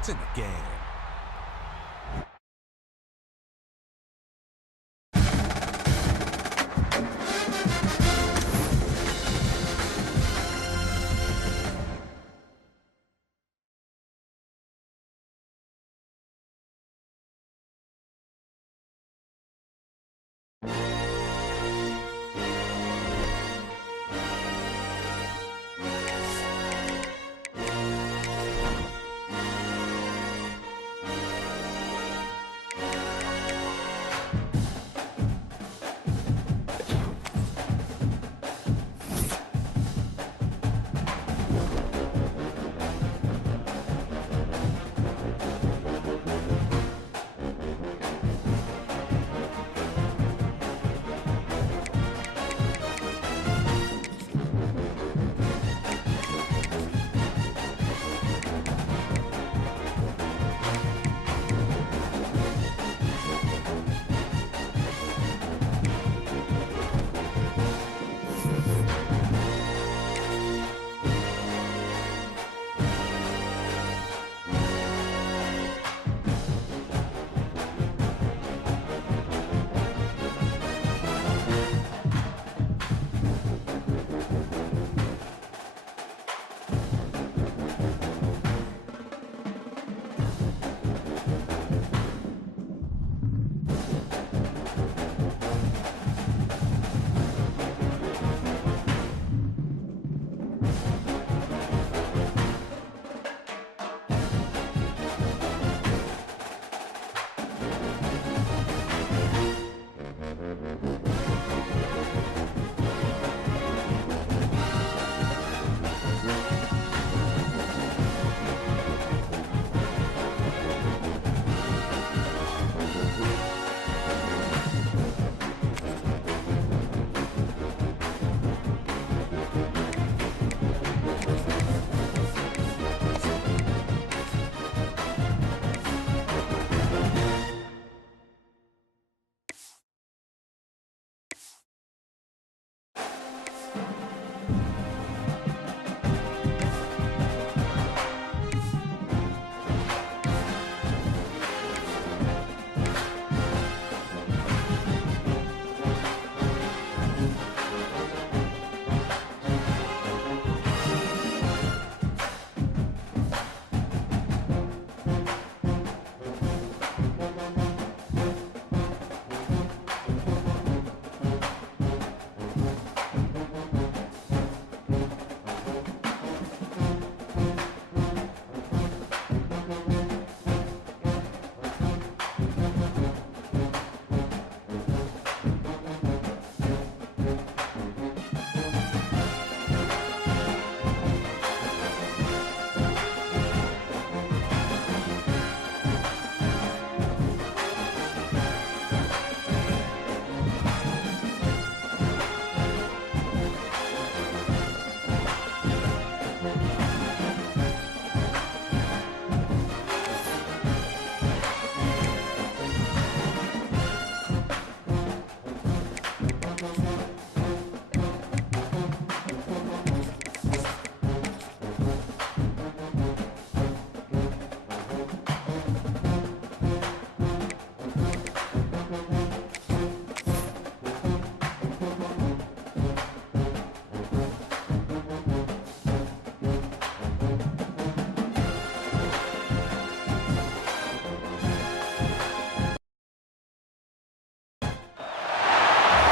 It's in the game.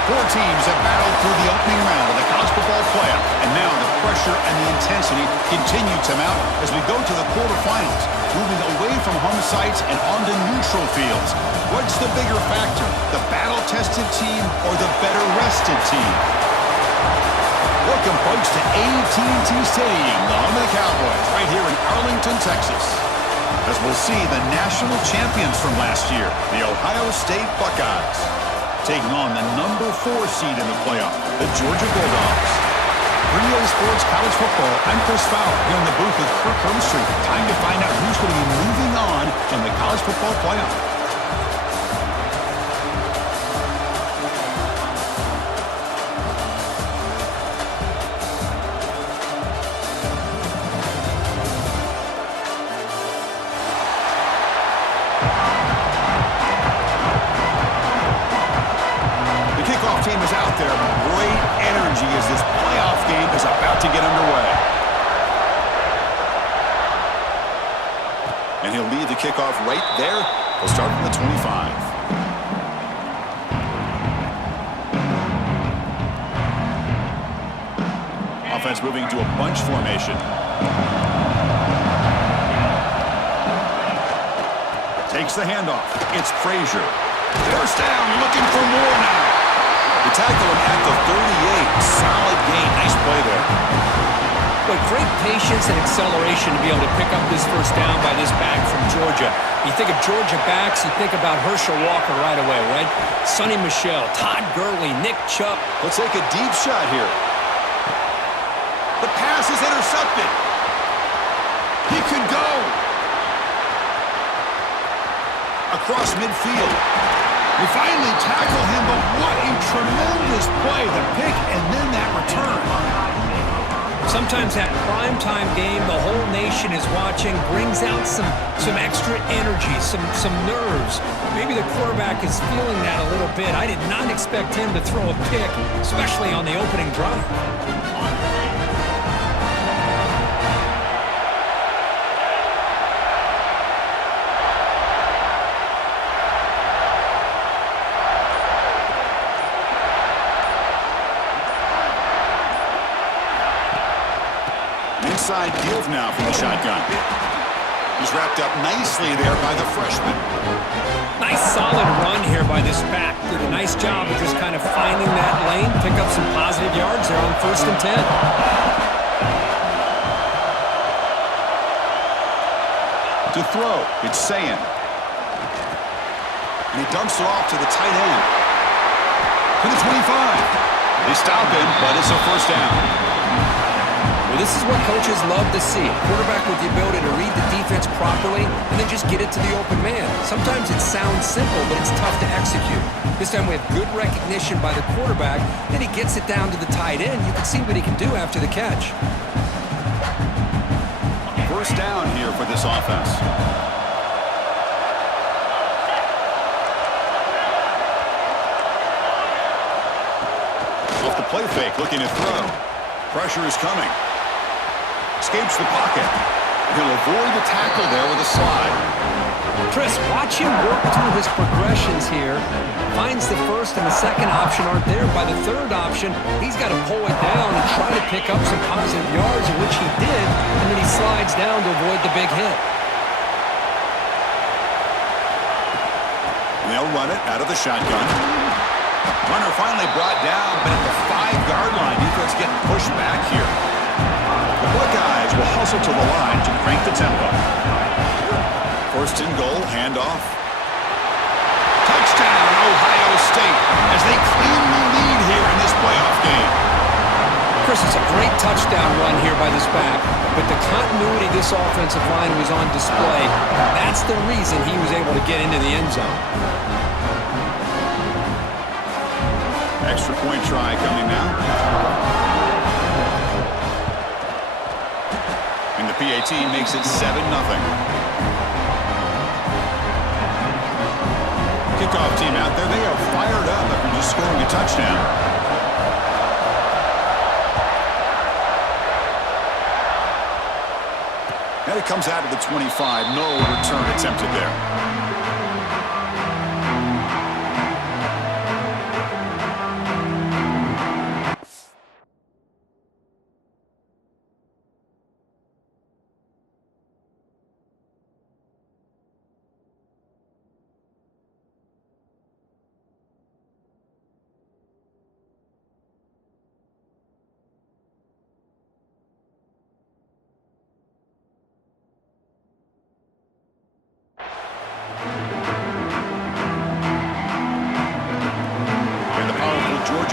Four teams have battled through the opening round of the college football playoff, and now the pressure and the intensity continue to mount as we go to the quarterfinals, moving away from home sites and onto neutral fields. What's the bigger factor, the battle-tested team or the better-rested team? Welcome, folks, to AT&T Stadium, the home of the Cowboys, right here in Arlington, Texas, as we'll see the national champions from last year, the Ohio State Buckeyes, taking on the number 4 seed in the playoff, the Georgia Bulldogs. For EA Sports College Football, I'm Chris Fowler here in the booth with Kirk Hermstreet. Time to find out who's going to be moving on in the college football playoff. kickoff right there. We'll start from the 25. Offense moving to a bunch formation. Takes the handoff. It's Frazier. First down, looking for more now. The tackle him at the 38. Solid gain. Nice play there. But great patience and acceleration to be able to pick up this first down by this back from Georgia. You think of Georgia backs, you think about Herschel Walker right away, right? Sonny Michel, Todd Gurley, Nick Chubb. Let's take a deep shot here. The pass is intercepted. He could go. Across midfield. We finally tackle him, but what a tremendous play. The pick and then that return. Sometimes that primetime game, the whole nation is watching, brings out some extra energy, some nerves. Maybe the quarterback is feeling that a little bit. I did not expect him to throw a pick, especially on the opening drive. Inside deals now from the shotgun. He's wrapped up nicely there by the freshman. Nice solid run here by this back. Did a nice job of just kind of finding that lane, pick up some positive yards there on 1st and 10. To throw, it's Sayin. And he dumps it off to the tight end. To the 25. They stop him, but it's a first down. Well, this is what coaches love to see. A quarterback with the ability to read the defense properly and then just get it to the open man. Sometimes it sounds simple, but it's tough to execute. This time we have good recognition by the quarterback. Then he gets it down to the tight end. You can see what he can do after the catch. First down here for this offense. Off the play fake, looking to throw. Pressure is coming. Escapes the pocket. He'll avoid the tackle there with a slide. Chris, watch him work through his progressions here. Finds the first and the second option aren't there. By the third option, he's got to pull it down and try to pick up some positive yards, which he did, and then he slides down to avoid the big hit. And they'll run it out of the shotgun. Runner finally brought down, but at the 5-yard line, defense getting pushed back here. The Buckeyes will hustle to the line to crank the tempo. First and goal, handoff. Touchdown, Ohio State, as they cleanly lead here in this playoff game. Chris, it's a great touchdown run here by this back, but the continuity of this offensive line was on display. That's the reason he was able to get into the end zone. Extra point try coming now. And the PAT makes it 7-0. Kickoff team out there. They are fired up after just scoring a touchdown. And it comes out of the 25. No return attempted there.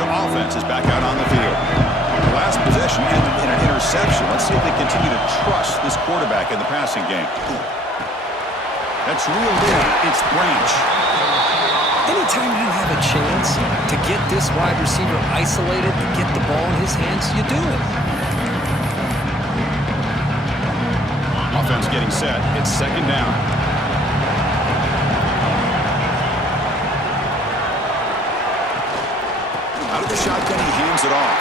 Offense is back out on the field. Last possession ended in an interception. Let's see if they continue to trust this quarterback in the passing game. That's reeled in. It's Branch. Anytime you have a chance to get this wide receiver isolated and get the ball in his hands, you do it. Offense getting set. It's second down. Out of the shotgun, he hands it off.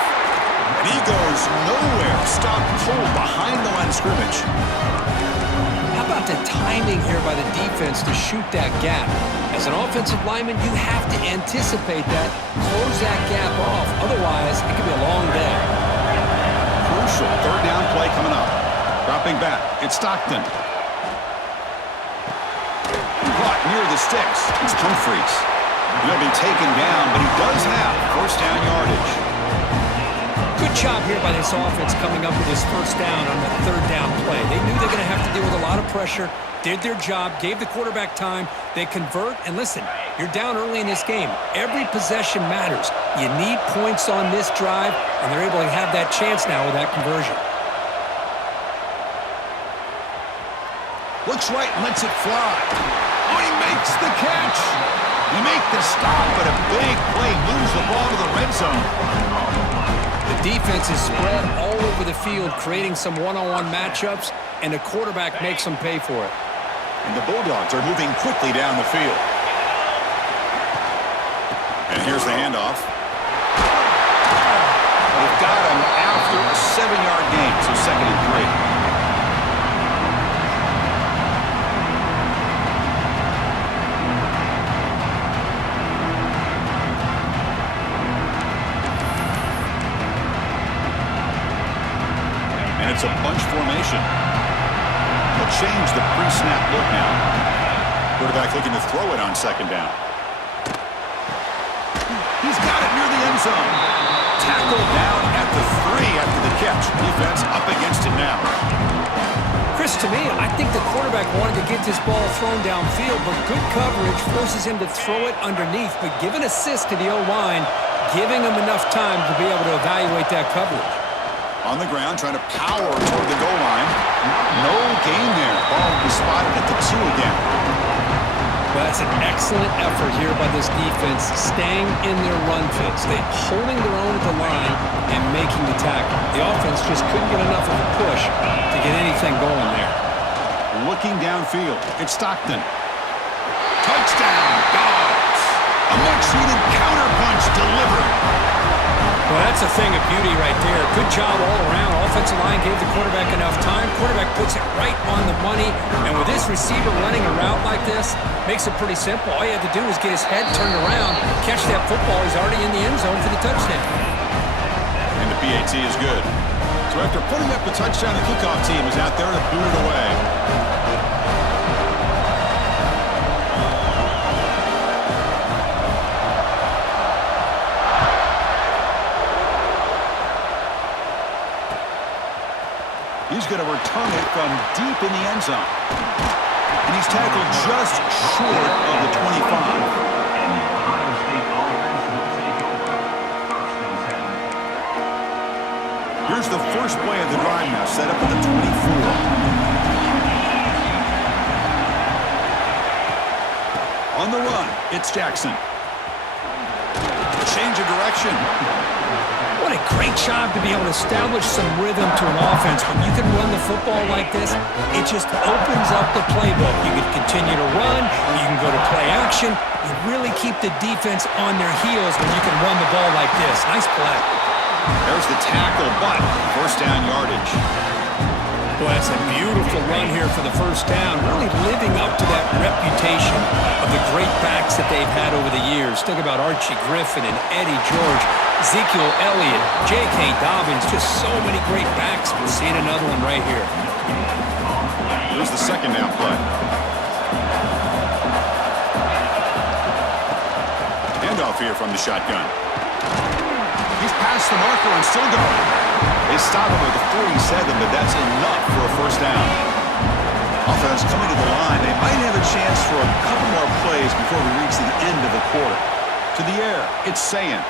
And he goes nowhere. stop cold behind the line of scrimmage. How about the timing here by the defense to shoot that gap? As an offensive lineman, you have to anticipate that, close that gap off. Otherwise, it could be a long day. Crucial third down play coming up. Dropping back, it's Stockton. Caught near the sticks. It's Humphries. He'll be taken down, but he does have first down yardage. Good job here by this offense coming up with this first down on the third down play. They knew they were going to have to deal with a lot of pressure, did their job, gave the quarterback time. They convert, and listen, you're down early in this game. Every possession matters. You need points on this drive, and they're able to have that chance now with that conversion. Looks right and lets it fly. Oh, he makes the catch. He make the stop, but a big play moves the ball to the red zone. The defense is spread all over the field, creating some one-on-one matchups, and the quarterback makes them pay for it. And the Bulldogs are moving quickly down the field. And here's the handoff. They've got him after a 7-yard gain, so 2nd and 3. It's a bunch formation. They'll change the pre-snap look now. Quarterback looking to throw it on 2nd down. He's got it near the end zone. Tackled down at the 3 after the catch. Defense up against it now. Chris, to me, I think the quarterback wanted to get this ball thrown downfield, but good coverage forces him to throw it underneath. But give an assist to the O-line, giving him enough time to be able to evaluate that coverage. On the ground, trying to power toward the goal line. No gain there. Ball will be spotted at the 2 again. Well, that's an excellent effort here by this defense, staying in their run fits. They're holding their own at the line and making the tackle. The offense just couldn't get enough of a push to get anything going there. Looking downfield, it's Stockton. Touchdown, Dogs. A much-needed counterpunch delivered. Well, that's a thing of beauty right there. Good job all around. Offensive line gave the quarterback enough time. Quarterback puts it right on the money. And with this receiver running a route like this, makes it pretty simple. All you had to do was get his head turned around, catch that football. He's already in the end zone for the touchdown. And the PAT is good. So after putting up the touchdown, the kickoff team is out there to boot it away. He's going to return it from deep in the end zone. And he's tackled just short of the 25. Here's the first play of the drive now, set up at the 24. On the run, it's Jackson. Change of direction. What a great job to be able to establish some rhythm to an offense. When you can run the football like this, it just opens up the playbook. You can continue to run. You can go to play action. You really keep the defense on their heels when you can run the ball like this. Nice play. There's the tackle, but first down yardage. Boy, that's a beautiful run here for the first down. Really living up to that reputation of the great backs that they've had over the years. Think about Archie Griffin and Eddie George, Ezekiel Elliott, J.K. Dobbins, just so many great backs. We're seeing another one right here. Here's the second down play. Handoff here from the shotgun. He's past the marker and still going. They stop him with the 47, but that's enough for a first down. Offense coming to the line. They might have a chance for a couple more plays before we reach the end of the quarter. To the air, it's Sayin.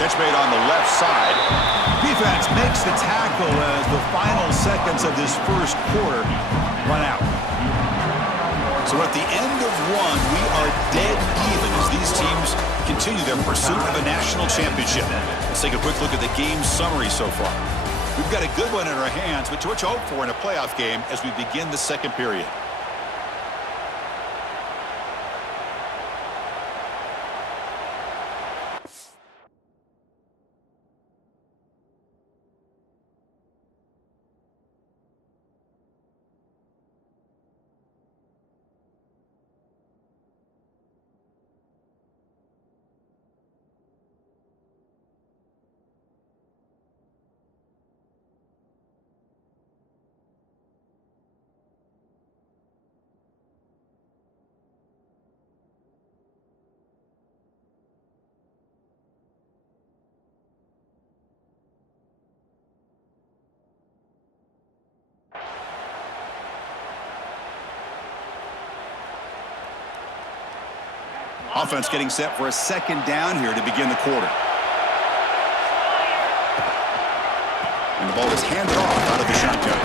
Catch made on the left side. Defense makes the tackle as the final seconds of this first quarter run out. So at the end of one, we are dead even as these teams continue their pursuit of a national championship. Let's take a quick look at the game summary so far. We've got a good one in our hands, but to what you hope for in a playoff game as we begin the second period. Offense getting set for a second down here to begin the quarter. And the ball is handed off out of the shotgun.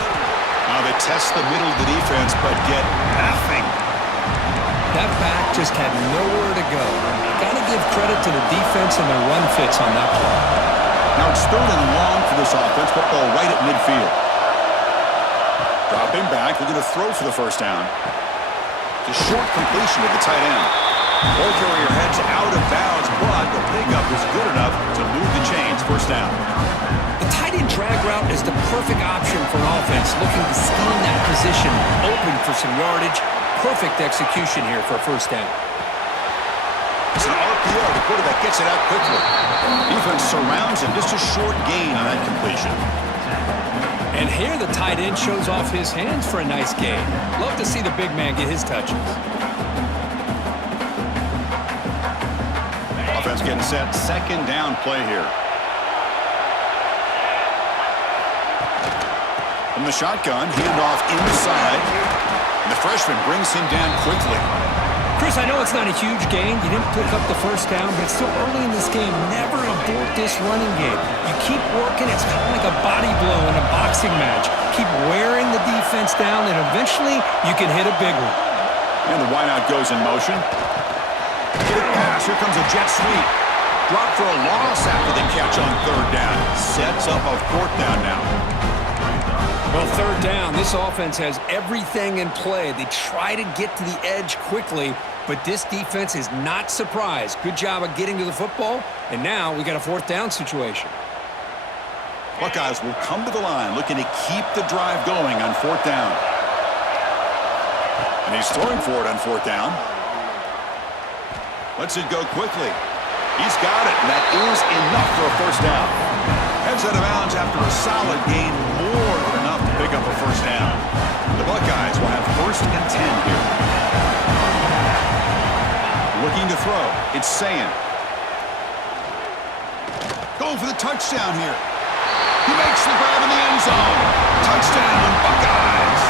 Now they test the middle of the defense, but get nothing. That back just had nowhere to go. Got to give credit to the defense and the run fits on that play. Now it's 3rd and long for this offense. Football right at midfield. Dropping back, looking to throw for the first down. It's a short completion to the tight end. Ball carrier heads out of bounds, but the pickup is good enough to move the chains. First down. The tight end drag route is the perfect option for an offense looking to scheme that position open for some yardage. Perfect execution here for a first down. It's an RPO. The quarterback gets it out quickly. Defense surrounds him. Just a short gain on that completion. And here the tight end shows off his hands for a nice gain. Love to see the big man get his touches. Offense getting set. Second down play here. From the shotgun, handoff inside. And the freshman brings him down quickly. Chris, I know it's not a huge gain. You didn't pick up the first down, but it's still early in this game. Never abort this running game. You keep working. It's kind of like a body blow in a boxing match. Keep wearing the defense down, and eventually you can hit a big one. And the wideout goes in motion. Good pass. Here comes a jet sweep. Drop for a loss after the catch on 3rd down. Sets up a 4th down now. Well, 3rd down, this offense has everything in play. They try to get to the edge quickly, but this defense is not surprised. Good job of getting to the football, and now we got a 4th down situation. Buckeyes will come to the line looking to keep the drive going on 4th down. And he's throwing for it on 4th down. Lets it go quickly. He's got it, and that is enough for a first down. Heads out of bounds after a solid gain, more than enough to pick up a first down. The Buckeyes will have 1st and 10 here. Looking to throw. It's Sayin. Going for the touchdown here. He makes the grab in the end zone. Touchdown, Buckeyes.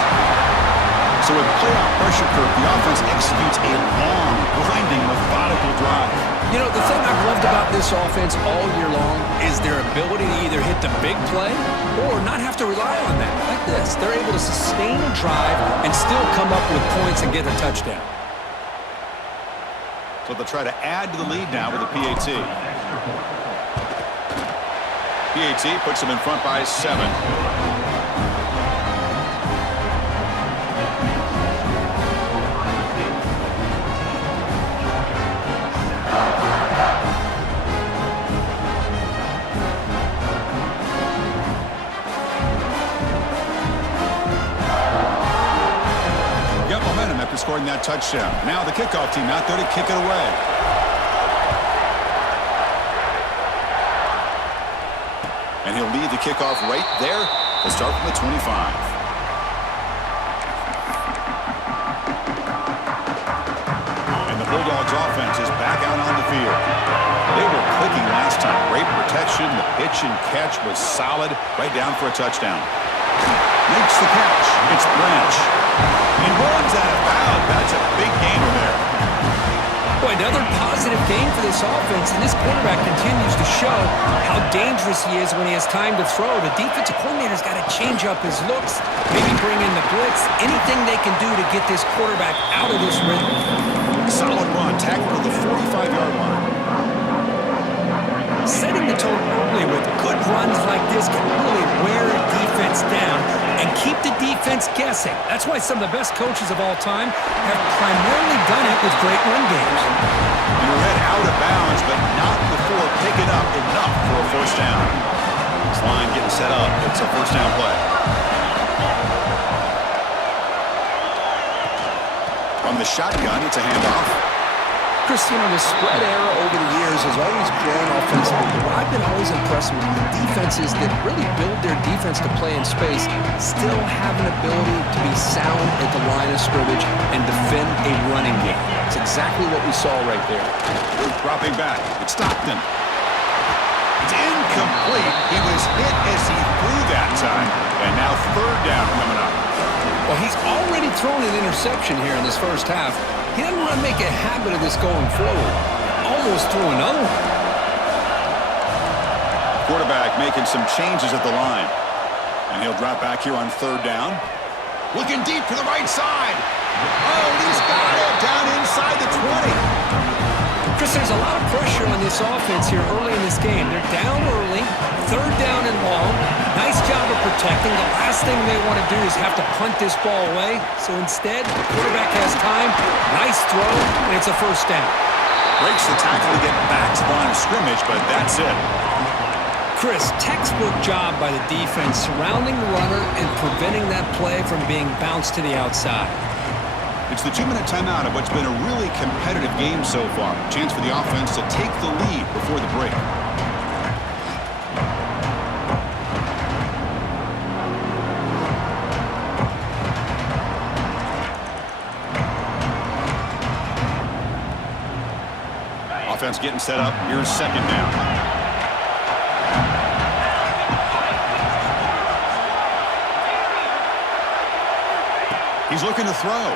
So with playoff pressure curve, the offense executes a long, grinding, methodical drive. You know, the thing I've loved about this offense all year long is their ability to either hit the big play or not have to rely on that. Like this, they're able to sustain a drive and still come up with points and get a touchdown. So they'll try to add to the lead now with a PAT. PAT puts them in front by 7. Scoring that touchdown. Now the kickoff team out there to kick it away. And he'll lead the kickoff right there. They'll start from the 25. And the Bulldogs offense is back out on the field. They were clicking last time. Great protection. The pitch and catch was solid. Right down for a touchdown. Makes the catch. It's Branch. He runs out of bounds. That's a big gainer there. Boy, another positive game for this offense, and this quarterback continues to show how dangerous he is when he has time to throw. The defensive coordinator's got to change up his looks, maybe bring in the blitz, anything they can do to get this quarterback out of this rhythm. Solid run, tackled at the 45-yard line. Setting the tone early with good runs like this can really wear a defense down and keep the defense guessing. That's why some of the best coaches of all time have primarily done it with great run games. You're head out of bounds, but not before picking up enough for a first down. This line getting set up. It's a first down play. From the shotgun, it's a handoff. Chris, the spread era over the years has always grown offensively, but I've been always impressed with the defenses that really build their defense to play in space, still have an ability to be sound at the line of scrimmage and defend a running game. It's exactly what we saw right there. Dropping back. It's Stockton. It's incomplete. He was hit as he threw that time. And now 3rd down coming up. Well, he's already thrown an interception here in this first half. He doesn't want to make a habit of this going forward. Almost threw another one. Quarterback making some changes at the line. And he'll drop back here on third down. Looking deep to the right side. Oh, he's got it down inside the 20. Chris, there's a lot of pressure on this offense here early in this game. They're down early, third down and long. Nice job of protecting. The last thing they want to do is have to punt this ball away. So instead, the quarterback has time. Nice throw, and it's a first down. Breaks the tackle to get back to the line of scrimmage, but that's it. Chris, textbook job by the defense surrounding the runner and preventing that play from being bounced to the outside. It's the 2-minute timeout of what's been a really competitive game so far. Chance for the offense to take the lead before the break. Offense getting set up. Here's second down. He's looking to throw.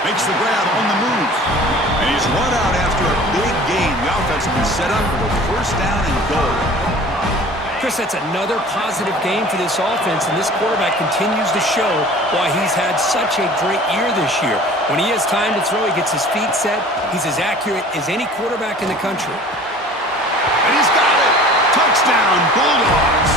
Makes the grab on the move. And he's run out after a big gain. The offense has been set up for the first down and goal. Chris, that's another positive game for this offense, and this quarterback continues to show why he's had such a great year this year. When he has time to throw, he gets his feet set. He's as accurate as any quarterback in the country. And he's got it. Touchdown, Bulldogs.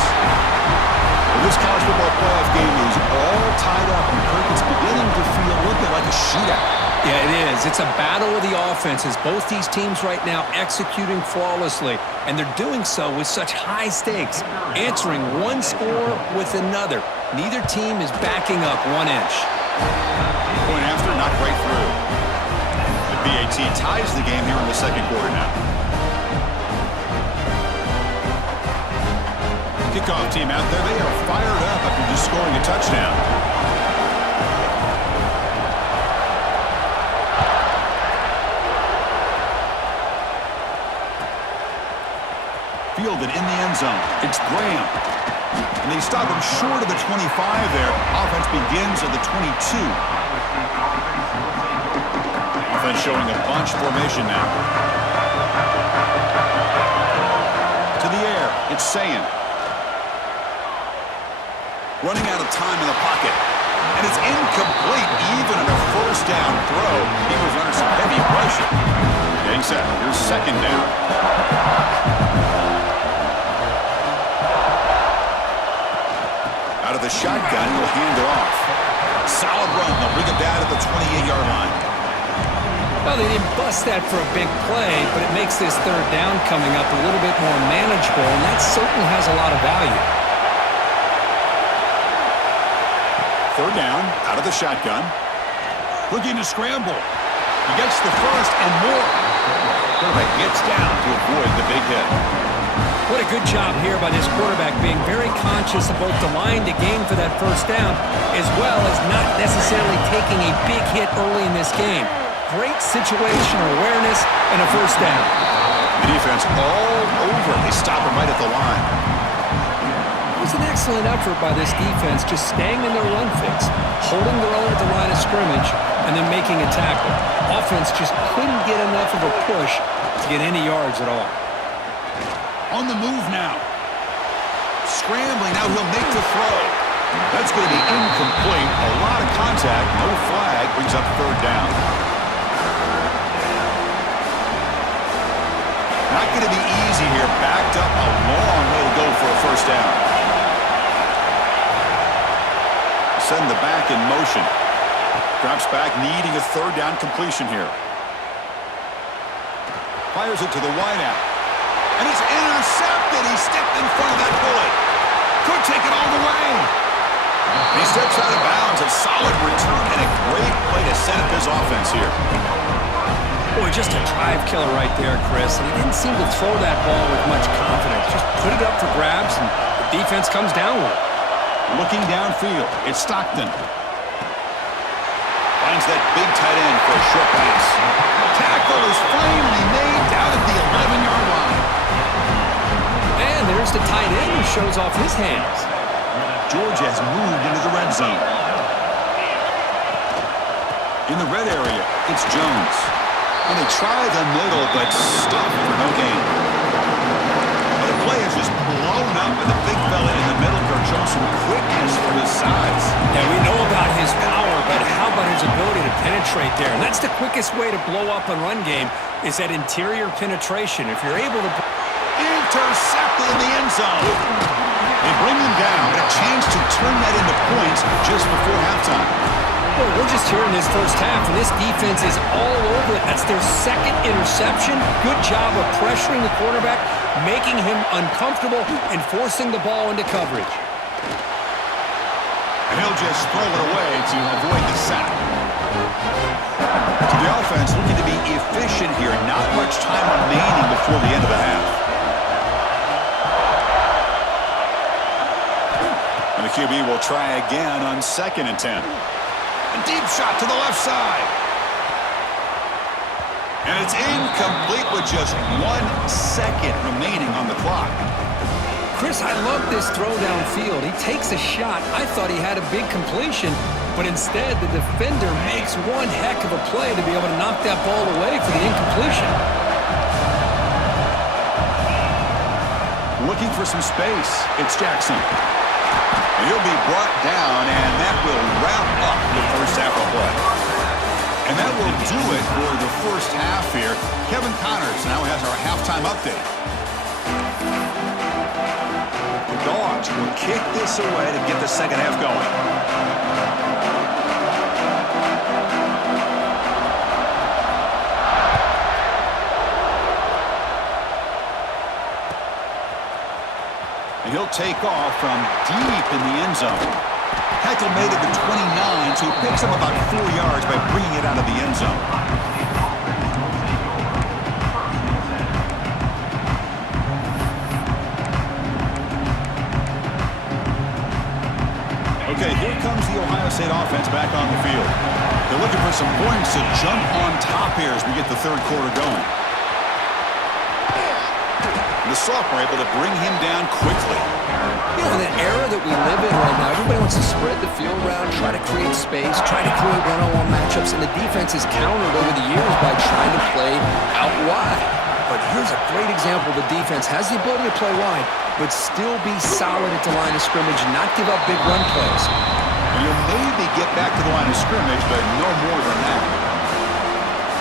This college football playoff game is all tied up, and Kirk, it's beginning to feel a little bit like a shootout. Yeah, it is. It's a battle of the offenses. Both these teams right now executing flawlessly, and they're doing so with such high stakes, answering one score with another. Neither team is backing up 1 inch. Point after, not right through. The BAT ties the game here in the second quarter now. Kickoff team out there. They are fired up after just scoring a touchdown. Fielded in the end zone. It's Graham. And they stop him short of the 25 there. Offense begins at the 22. Offense showing a bunch formation now. To the air. It's Sayin. Running out of time in the pocket. And it's incomplete, even on a first down throw. He was under some heavy pressure. Getting set. Here's second down. Out of the shotgun, he'll hand it off. Solid run. They'll bring him down at the 28-yard line. Well, they didn't bust that for a big play, but it makes this third down coming up a little bit more manageable, and that certainly has a lot of value. Third down, out of the shotgun. Looking to scramble. He gets the first and more. Quarterback gets down to avoid the big hit. What a good job here by this quarterback, being very conscious of both the line to gain for that first down, as well as not necessarily taking a big hit early in this game. Great situational awareness and a first down. The defense all over. They stop him right at the line. It was an excellent effort by this defense, just staying in their run fix, holding their own at the line of scrimmage, and then making a tackle. Offense just couldn't get enough of a push to get any yards at all. On the move now. Scrambling, now he'll make the throw. That's going to be incomplete. A lot of contact, no flag, brings up third down. Not going to be easy here. Backed up a long way to go for a first down. Send the back in motion. Drops back, needing a third down completion here. Fires it to the wideout. And it's intercepted. He stepped in front of that bullet. Could take it all the way. He steps out of bounds. A solid return and a great play to set up his offense here. Boy, just a drive killer right there, Chris. And he didn't seem to throw that ball with much confidence. Just put it up for grabs, and the defense comes down with it. Looking downfield, it's Stockton. Finds that big tight end for a short pass. Tackle is finally made down at the 11-yard line. And there's the tight end who shows off his hands. Georgia has moved into the red zone. In the red area, it's Jones. And they try the middle, but stop for no gain. The play is just blown up, and the big fella in the middle court shows some quickness for his size. Yeah, we know about his power, but how about his ability to penetrate there? And that's the quickest way to blow up a run game, is that interior penetration. If you're able to... Intercepted in the end zone. They bring him down, but a chance to turn that into points just before halftime. Well, we're just here in this first half, and this defense is all over it. That's their second interception. Good job of pressuring the quarterback, making him uncomfortable, and forcing the ball into coverage. And he'll just throw it away to avoid the sack. So the offense looking to be efficient here. Not much time remaining before the end of the half. And the QB will try again on 2nd and 10. A deep shot to the left side. And it's incomplete with just 1 second remaining on the clock. Chris, I love this throw downfield. He takes a shot. I thought he had a big completion, but instead the defender makes one heck of a play to be able to knock that ball away for the incompletion. Looking for some space. It's Jackson. He'll be brought down, and that will wrap up the first half of play. And that will do it for the first half here. Kevin Connors now has our halftime update. The Dogs will kick this away to get the second half going. And he'll take off from deep in the end zone. Heckel made it to 29, so he picks up about 4 yards by bringing it out of the end zone. Okay, here comes the Ohio State offense back on the field. They're looking for some points to jump on top here as we get the third quarter going. The sophomore able to bring him down quickly. You know, in the era that we live in right now, everybody wants to spread the field around, try to create space, try to create one-on-one matchups, and the defense is countered over the years by trying to play out wide. But here's a great example. The defense has the ability to play wide, but still be solid at the line of scrimmage and not give up big run plays. You'll maybe get back to the line of scrimmage, but no more than that.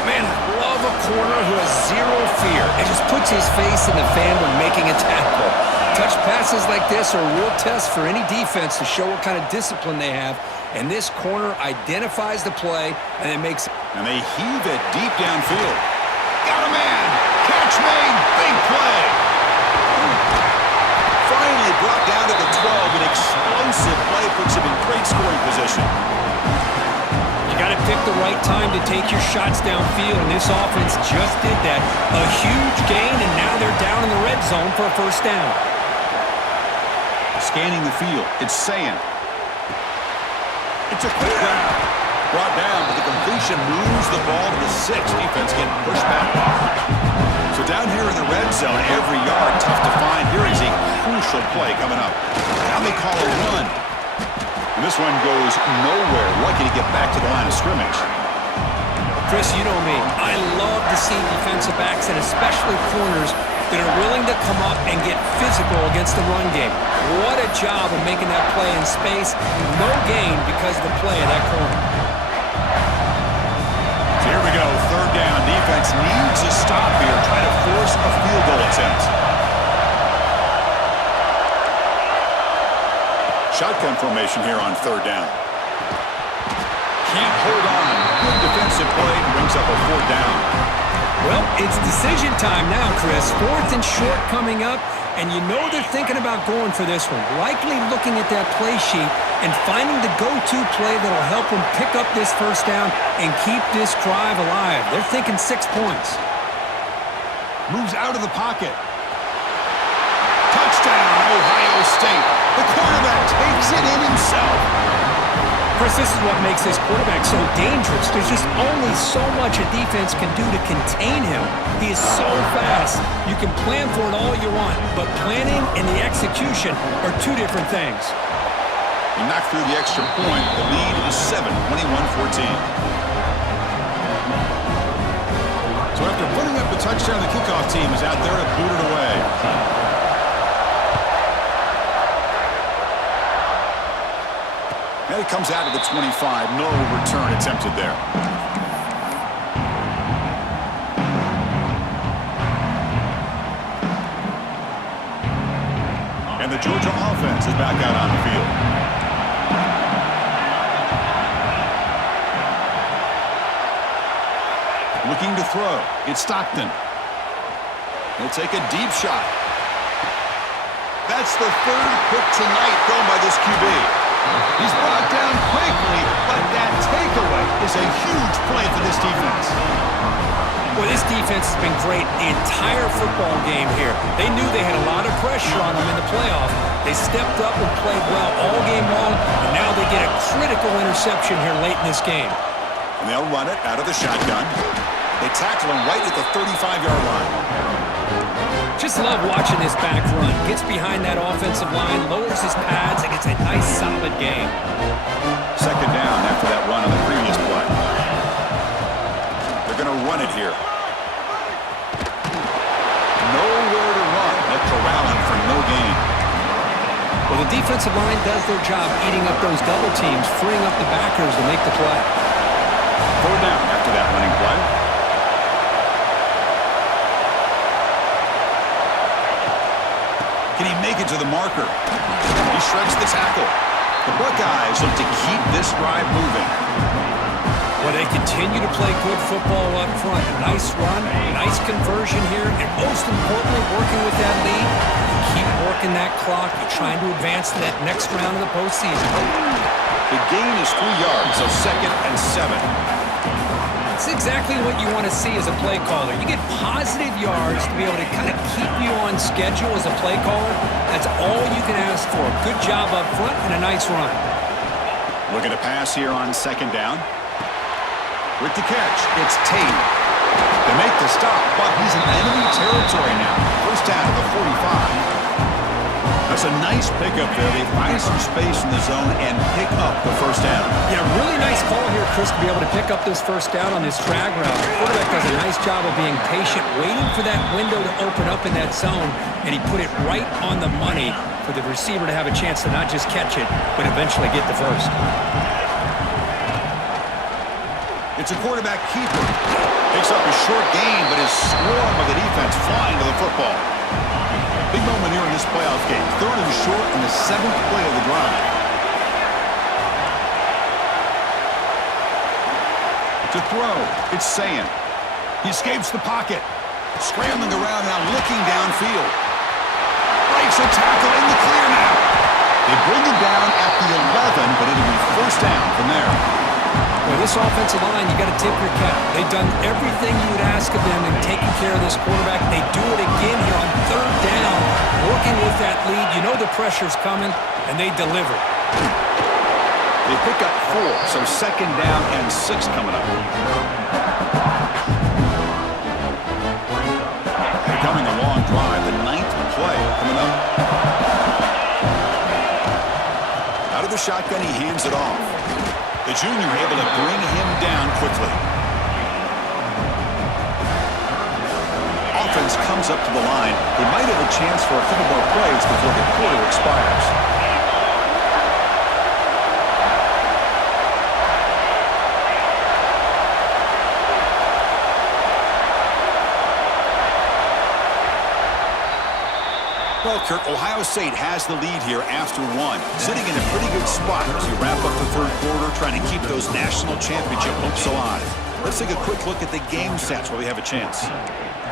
Man, I love a corner who has zero fear and just puts his face in the fan when making a tackle. Touch passes like this are a real test for any defense to show what kind of discipline they have. And this corner identifies the play and it makes... And they heave it deep downfield. Got a man! Catch made! Big play! Finally brought down to the 12. An explosive play puts him in great scoring position. You got to pick the right time to take your shots downfield, and this offense just did that. A huge gain, and now they're down in the red zone for a first down. Scanning the field, it's Sayan. It's a quick round. Brought down, but the completion moves the ball to the 6. Defense getting pushed back. So down here in the red zone, every yard tough to find. Here is a crucial play coming up. Now they call a run. And this one goes nowhere. Lucky to get back to the line of scrimmage. Chris, you know me. I love to see defensive backs and especially corners that are willing to come up and get physical against the run game. What a job of making that play in space. No gain because of the play of that corner. So here we go. Third down. Defense needs a stop here. Try to force a field goal attempt. Shotgun formation here on third down. Can't hold on. Good defensive play brings up a 4th down. Well, it's decision time now, Chris. 4th and short coming up, and you know they're thinking about going for this one. Likely looking at that play sheet and finding the go-to play that'll help them pick up this first down and keep this drive alive. They're thinking 6 points. Moves out of the pocket. Touchdown, Ohio State. The quarterback takes it in himself. Chris, this is what makes this quarterback so dangerous. There's just only so much a defense can do to contain him. He is so fast. You can plan for it all you want, but planning and the execution are 2 different things. He knocked through the extra point. The lead is 7, 21-14. So after putting up the touchdown, the kickoff team is out there to boot it away. And it comes out of the 25. No return attempted there. And the Georgia offense is back out on the field. Looking to throw. It's Stockton. He'll take a deep shot. That's the third pick tonight thrown by this QB. He's brought down quickly, but that takeaway is a huge play for this defense. Well, this defense has been great the entire football game here. They knew they had a lot of pressure on them in the playoff. They stepped up and played well all game long, and now they get a critical interception here late in this game. And they'll run it out of the shotgun. They tackle him right at the 35-yard line. Just love watching this back run. Gets behind that offensive line, lowers his pads, and gets a nice, solid game. Second down after that run on the previous play. They're going to run it here. Nowhere to run. They're corralling for no gain. Well, the defensive line does their job eating up those double teams, freeing up the backers to make the play. 4 down after that running play. Can he make it to the marker? He shreds the tackle. The Buckeyes look to keep this drive moving. Well, they continue to play good football up front. A nice run, nice conversion here, and most importantly, working with that lead. You keep working that clock. You're trying to advance to that next round of the postseason. The gain is 3 yards, so 2nd and 7. It's exactly what you want to see as a play caller. You get positive yards to be able to kind of keep you on schedule as a play caller. That's all you can ask for. Good job up front and a nice run. Looking to pass here on 2nd down. With the catch, it's Tate. They make the stop, but he's in enemy territory now. First down at the 45. That's a nice pickup there. They find some space in the zone and pick up the first down. Yeah, really nice call here, Chris, to be able to pick up this first down on this drag route. The quarterback does a nice job of being patient, waiting for that window to open up in that zone, and he put it right on the money for the receiver to have a chance to not just catch it, but eventually get the first. It's a quarterback keeper. Picks up a short gain, but is swarmed by the defense flying to the football. Big moment here in this playoff game. 3rd and short in the 7th play of the drive. To throw, it's Sayan. He escapes the pocket. Scrambling around now, looking downfield. Breaks a tackle in the clear now. They bring him down at the 11, but it'll be first down from there. Well, this offensive line, you got to tip your cap. They've done everything you would ask of them in taking care of this quarterback. They do it again here on 3rd down, working with that lead. You know the pressure's coming, and they deliver. They pick up 4, so 2nd down and 6 coming up. Becoming a long drive, the 9th play coming up. Out of the shotgun, he hands it off. The junior able to bring him down quickly. Offense comes up to the line. They might have a chance for a couple more plays before the quarter expires. Well, Kirk, Ohio State has the lead here after 1. Sitting in a pretty good spot as we wrap up the 3rd quarter, trying to keep those national championship hopes alive. Let's take a quick look at the game stats while we have a chance.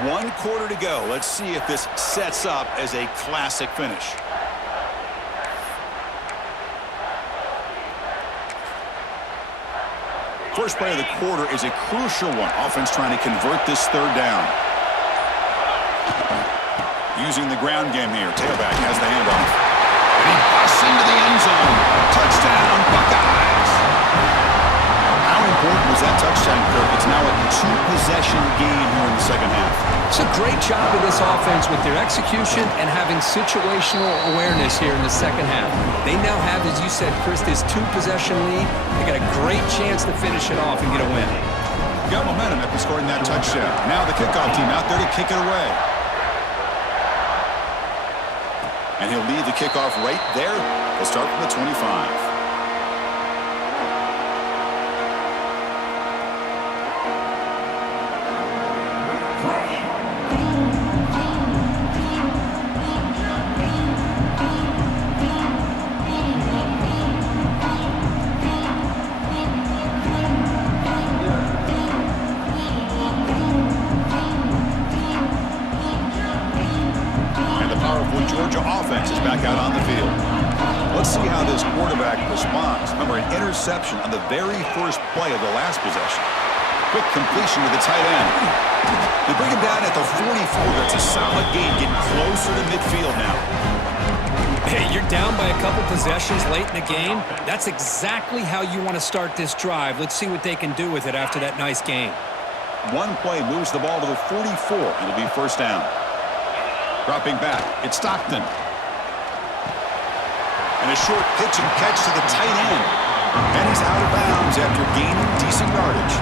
1 quarter to go. Let's see if this sets up as a classic finish. First play of the quarter is a crucial one. Offense trying to convert this 3rd down. Using the ground game here. Tailback has the handoff. And he busts into the end zone. Touchdown, Buckeyes. How important was that touchdown, Kirk? It's now a 2-possession game here in the 2nd half. It's a great job of this offense with their execution and having situational awareness here in the second half. They now have, as you said, Chris, this 2-possession lead. They got a great chance to finish it off and get a win. Got momentum after scoring that touchdown. Now the kickoff team out there to kick it away. And he'll lead the kickoff right there. They'll start from the 25. Interception on the very first play of the last possession. Quick completion to the tight end. They bring him down at the 44. That's a solid gain, getting closer to midfield now. Hey, you're down by a couple possessions late in the game. That's exactly how you want to start this drive. Let's see what they can do with it after that nice gain. One play moves the ball to the 44. It'll be first down. Dropping back, it's Stockton. And a short pitch and catch to the tight end. And he's out of bounds after gaining decent yardage.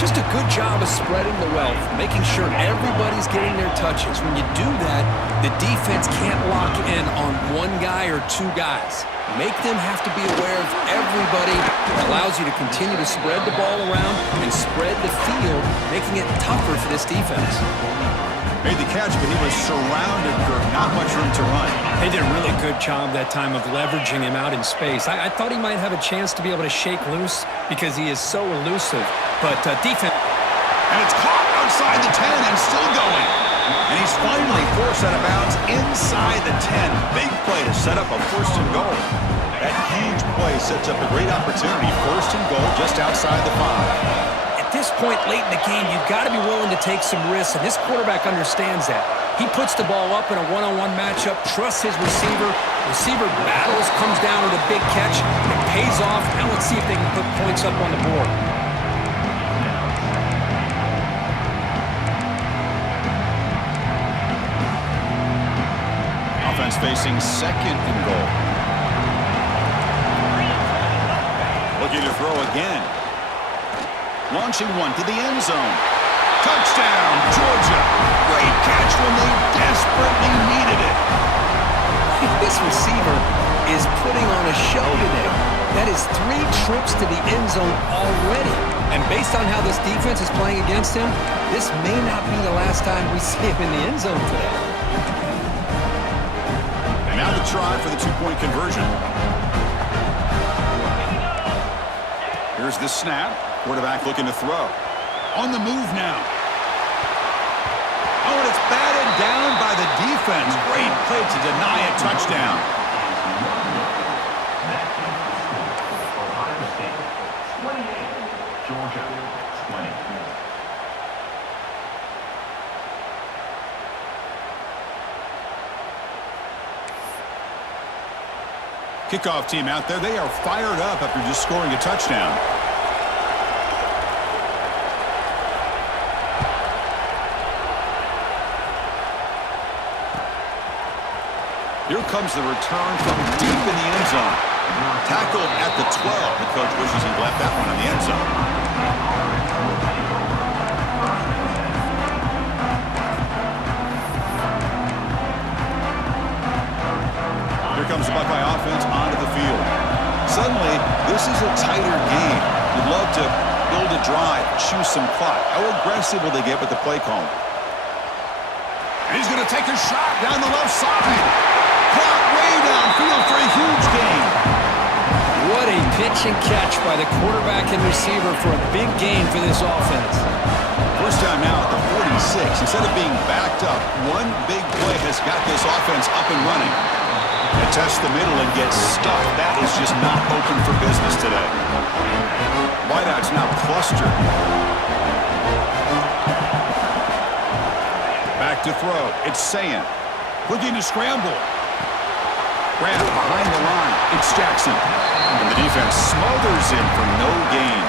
Just a good job of spreading the wealth, making sure everybody's getting their touches. When you do that, the defense can't lock in on one guy or two guys. Make them have to be aware of everybody. It allows you to continue to spread the ball around and spread the field, making it tougher for this defense. Made the catch, but he was surrounded for not much room to run. They did a really good job that time of leveraging him out in space. I thought he might have a chance to be able to shake loose because he is so elusive. But defense... And it's caught outside the 10 and still going. And he's finally forced out of bounds inside the 10. Big play to set up a first and goal. That huge play sets up a great opportunity. First and goal just outside the 5. At this point late in the game, you've got to be willing to take some risks, and this quarterback understands that. He puts the ball up in a one-on-one matchup, trusts his receiver. Receiver battles, comes down with a big catch. It pays off. Now let's see if they can put points up on the board. Offense facing second and goal. Looking to throw again. Launching one to the end zone. Touchdown, Georgia. Great catch when they desperately needed it. This receiver is putting on a show today. That is 3 trips to the end zone already. And based on how this defense is playing against him, this may not be the last time we see him in the end zone today. And now the try for the 2-point conversion. Here's the snap. Quarterback looking to throw. On the move now. Oh, and it's batted down by the defense. Great play to deny a touchdown. Georgia, 20. Kickoff team out there. They are fired up after just scoring a touchdown. Here comes the return from deep in the end zone. Tackled at the 12. The coach wishes he left that one in the end zone. Here comes the Buckeye offense onto the field. Suddenly, this is a tighter game. You'd love to build a drive, choose some clock. How aggressive will they get with the play call? And he's going to take a shot down the left side. Caught way downfield for a huge gain. What a pitch and catch by the quarterback and receiver for a big gain for this offense. First time now at the 46. Instead of being backed up, one big play has got this offense up and running. They test the middle and get stuck. That is just not open for business today. Wideout's now clustered. Back to throw. It's Sayan. Looking to scramble. Grab behind the line. It's Jackson. And the defense smothers him for no gain.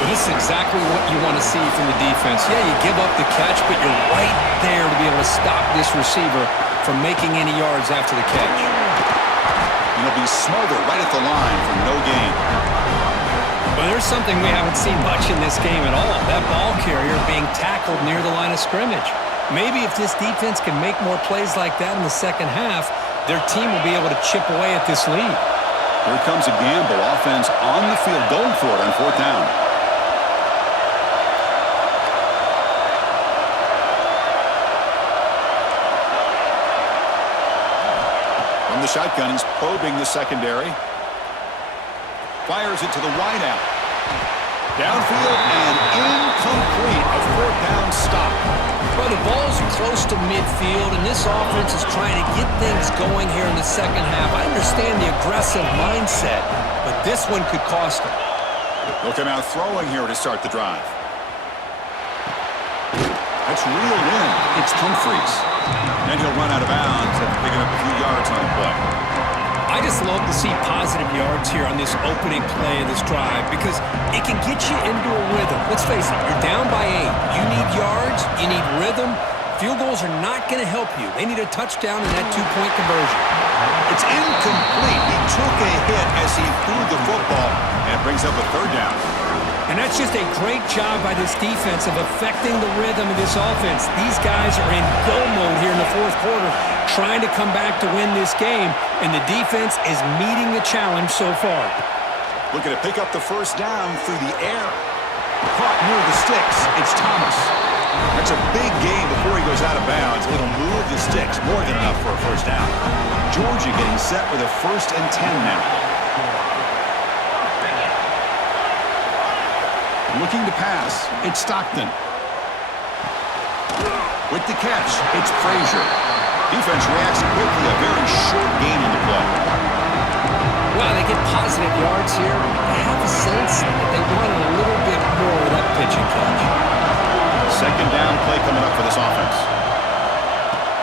Well, this is exactly what you want to see from the defense. Yeah, you give up the catch, but you're right there to be able to stop this receiver from making any yards after the catch. And he'll be smothered right at the line for no gain. Well, there's something we haven't seen much in this game at all. That ball carrier being tackled near the line of scrimmage. Maybe if this defense can make more plays like that in the second half, their team will be able to chip away at this lead. Here comes a gamble. Offense on the field going for it on 4th down. From the shotgun, he's probing the secondary. Fires it to the wideout. Downfield and incomplete. A 4th down stop. Well, the ball's close to midfield, and this offense is trying to get things going here in the second half. I understand the aggressive mindset, but this one could cost them. Looking out throwing here to start the drive. That's reeled in. It's Humphries. Then he'll run out of bounds after picking up a few yards on the play. I just love to see positive yards here on this opening play of this drive because it can get you into a rhythm. Let's face it, you're down by 8. You need yards, you need rhythm. Field goals are not going to help you. They need a touchdown and that 2-point conversion. It's incomplete. He took a hit as he threw the football, and it brings up a 3rd down. And that's just a great job by this defense of affecting the rhythm of this offense. These guys are in go mode here in the 4th quarter, trying to come back to win this game, and the defense is meeting the challenge so far. Looking to pick up the 1st down through the air. Caught near the sticks. It's Thomas. That's a big gain before he goes out of bounds. It'll move the sticks, more than enough for a 1st down. Georgia getting set with a 1st and 10 now. Looking to pass. It's Stockton. With the catch, it's Frazier. Defense reacts quickly. A very short gain on the play. Well, they get positive yards here. I have a sense that they wanted a little bit more of that pitch and catch. 2nd down play coming up for this offense.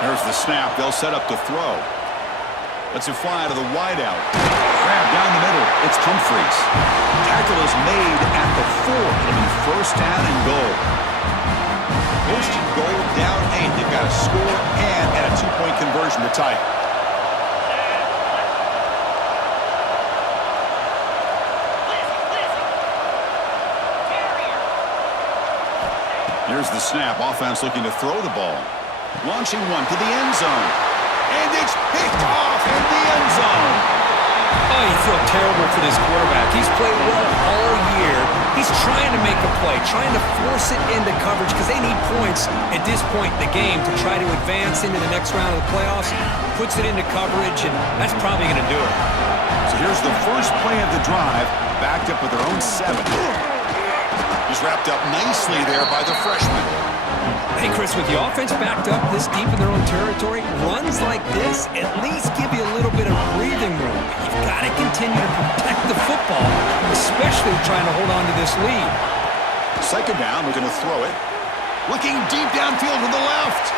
There's the snap. They'll set up to throw. Lets it fly to the wideout. Grab down the middle. It's Humphries. Tackle is made at the 4. It'll be 1st down and goal. 1st and goal, down 8. They've got a score and a 2-point conversion to tie it. Here's the snap. Offense looking to throw the ball. Launching one to the end zone. And it's picked off in the end zone. Oh, you feel terrible for this quarterback. He's played well all year. He's trying to make a play, trying to force it into coverage because they need points at this point in the game to try to advance into the next round of the playoffs. Puts it into coverage, and that's probably going to do it. So here's the first play of the drive, backed up with their own 7. He's wrapped up nicely there by the freshman. Hey, Chris, with the offense backed up this deep in their own territory, runs like this at least give you a little bit of breathing room. You've got to continue to protect the football, especially trying to hold on to this lead. 2nd down, looking to throw it. Looking deep downfield to the left.